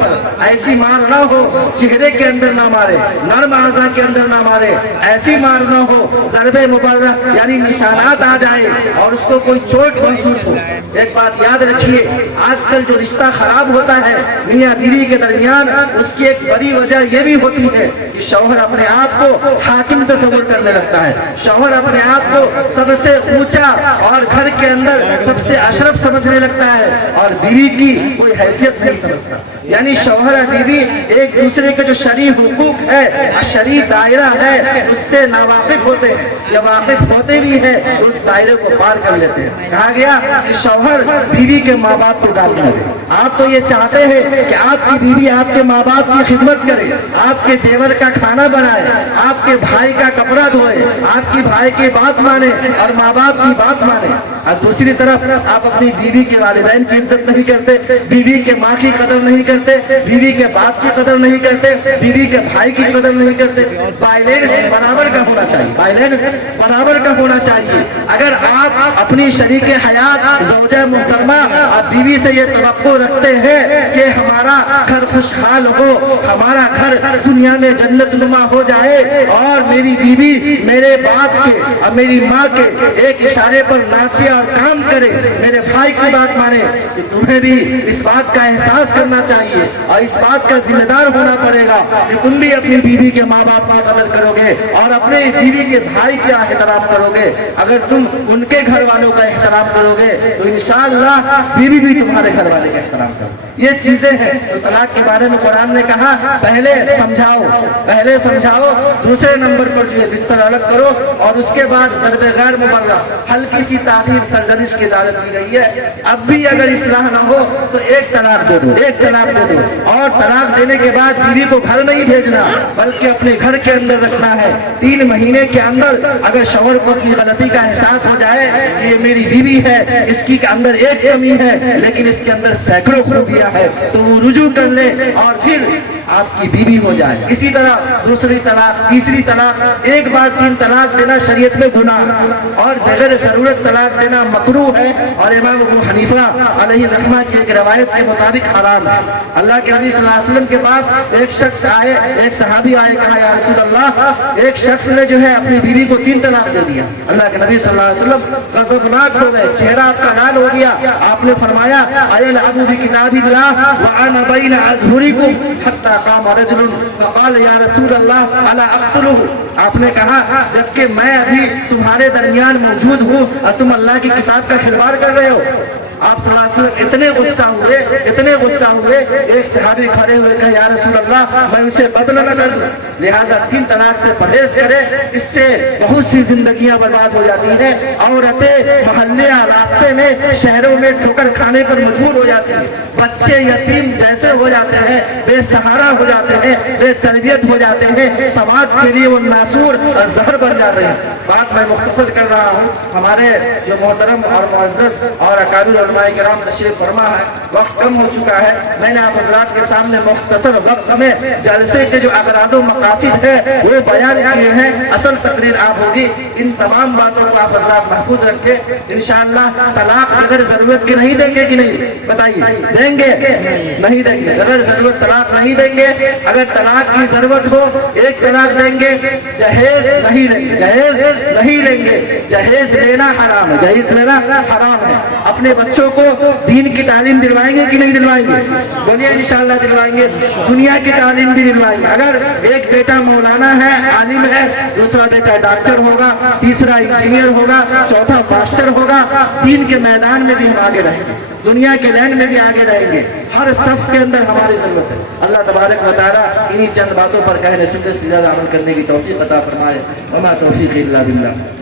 پر ایسی مار نہ ہو چہرے کے اندر نہ مارے، نرم اعضاء کے اندر نہ مارے، ایسی مار نہ ہو ضرب مبرح یعنی نشانات آ جائے اور اس کو کوئی چوٹ محسوس ہو۔ ایک بات یاد رکھیے، آج کل جو رشتہ خراب ہوتا ہے میاں بیوی کے درمیان، اس کی ایک بڑی وجہ یہ بھی ہوتی ہے کہ شوہر اپنے آپ کو حاکم تصور کرنے لگتا ہے، شوہر اپنے آپ کو سب سے اونچا اور گھر کے اندر سب سے اشرف سمجھنے لگتا ہے اور بیوی کی کوئی حیثیت نہیں سمجھتا۔ یعنی شوہر اور بیوی ایک دوسرے کے جو شرعی حقوق ہے، شرعی دائرہ ہے، اس سے ناواقف ہوتے ہیں، یا واقف ہوتے بھی ہیں اس دائرے کو پار کر لیتے ہیں۔ کہا گیا کہ شوہر بیوی کے ماں باپ کو گالی نہ دے۔ آپ تو یہ چاہتے ہیں کہ آپ کی بیوی آپ کے ماں باپ کی خدمت کرے، آپ کے دیور کا کھانا بنائے، آپ کے بھائی کا کپڑا دھوئے، آپ کی بھائی کی بات مانے اور ماں باپ کی بات مانے۔ اور دوسری طرف آپ اپنی بیوی کے والدین کی عزت نہیں کرتے، بیوی کے ماں کی قدر نہیں کرتے، بیوی کے باپ کی قدر نہیں کرتے، بیوی کے بھائی کی قدر نہیں کرتے۔ بیلنس برابر کا ہونا چاہیے، بیلنس برابر کا ہونا چاہیے۔ اگر آپ اپنی شریک حیات زوجہ محترمہ اور بیوی سے یہ توقع رکھتے ہیں کہ ہمارا گھر خوشحال ہو، ہمارا گھر دنیا میں جنت نما ہو جائے اور میری بیوی میرے باپ کے اور میری ماں کے ایک اشارے پر ناچے اور کام کرے، میرے بھائی کی بات مانے، کہ تمہیں بھی اس بات کا احساس کرنا چاہیے اور اس بات کا ذمہ دار ہونا پڑے گا کہ تم بھی اپنی بیوی کے ماں باپ کی قدر کرو گے اور اپنے بیوی کے بھائی کا احترام کرو گے۔ اگر تم ان کے گھر والوں کا احترام کرو گے تو انشاءاللہ بیوی بھی تمہارے گھر والے کا احترام کرو۔ یہ چیزیں ہیں تو طلاق کے بارے میں قرآن نے کہا پہلے سمجھاؤ، دوسرے نمبر پر جو ہے بستر الگ کرو اور اس کے بعد ضرب غیر مبرح ہلکی سی تعدیل سرزنش کی اجازت دی گئی ہے۔ اب بھی اگر اصلاح نہ ہو تو ایک طلاق دے دو اور طلاق دینے کے بعد بیوی کو گھر نہیں بھیجنا بلکہ اپنے گھر کے اندر رکھنا ہے۔ 3 مہینے کے اندر اگر شوہر کو اپنی غلطی کا احساس ہو جائے کہ یہ میری بیوی ہے، اس کی اندر ایک کمی ہے لیکن اس کے اندر سینکڑوں خوبیاں ہے، تو وہ رجوع کر لے اور پھر آپ کی بیوی ہو جائے۔ اسی طرح دوسری طلاق، تیسری طلاق، ایک بار 3 طلاق دینا شریعت میں گناہ اور بغیر ضرورت طلاق دینا مکروہ ہے اور امام ابو حنیفہ علیہ رحمہ کی ایک روایت کے مطابق حرام ہے۔ اللہ کے نبی صلی اللہ علیہ وسلم کے پاس ایک شخص آئے، ایک صحابی آئے، کہا یا رسول اللہ ایک شخص نے جو ہے اپنی بیوی کو 3 طلاق دے دیا۔ اللہ کے نبی صلی اللہ علیہ وسلم غضبناک ہو گئے، چہرہ آپ کا لال ہو گیا۔ آپ نے فرمایا ایلعب بکتاب اللہ وانا بین اظہرکم حتی قام رجل فقال یا رسول اللہ الا اقتلہ۔ آپ نے کہا جبکہ میں ابھی تمہارے درمیان موجود ہوں اور تم اللہ کی کتاب کا کھلواڑ کر رہے ہو۔ آپ صلی اللہ علیہ وسلم اتنے غصہ ہوئے، ایک صحابی کھڑے ہوئے کہا یا رسول اللہ میں اسے بدل نہ کر دوں، لہذا 3 طلاق سے پرہیز کرے، اس سے بہت سی زندگیاں برباد ہو جاتی ہیں۔ عورتیں محلے راستے میں شہروں میں ٹھوکر کھانے پر مجبور ہو جاتی ہیں، بچے یتیم جیسے ہو جاتے ہیں، بے سہارا ہو جاتے ہیں، بے تربیت ہو جاتے ہیں، سماج کے لیے وہ ناسور اور زہر بن جاتے ہیں۔ بات میں مختصر کر رہا ہوں، ہمارے جو محترم اور معزز اور اکابر علماء کرام تشریف فرما ہے، وقت کم ہو چکا ہے۔ میں نے آپ حضرات کے سامنے مختصر وقت میں جلسے کے جو اغراض و مقاصد ہے وہ بیان کیے ہیں، اصل تقریر آپ ہوگی۔ ان تمام باتوں کو آپ حضرات محفوظ رکھیں، انشاءاللہ طلاق اگر ضرورت کی نہیں دیں گے کہ نہیں بتائیے؟ دیں گے؟ نہیں دیں گے، اگر ضرورت طلاق نہیں دیں گے۔ اگر طلاق کی ضرورت ہو 1 طلاق دیں گے، جہیز نہیں لیں گے، جہیز لینا حرام ہے۔ اپنے بچوں کو دین کی تعلیم دلوائیں گے کہ نہیں دلوائیں گے؟ بولیے انشاءاللہ دلوائیں گے، دنیا کی تعلیم بھی دلوائیں گے۔ اگر ایک بیٹا مولانا ہے، عالم ہے، دوسرا بیٹا ڈاکٹر ہوگا، تیسرا انجینئر ہوگا، چوتھا ماسٹر ہوگا، دین کے میدان میں بھی ہم آگے رہیں گے، دنیا کے لین میں بھی آگے رہیں گے، ہر صف کے اندر ہماری ضرورت ہے۔ اللہ تبارک و تعالیٰ انہی چند باتوں پر کہنے سننے سے زیادہ عمل کرنے کی توفیق عطا فرمائے۔ وما توفیق الا باللہ۔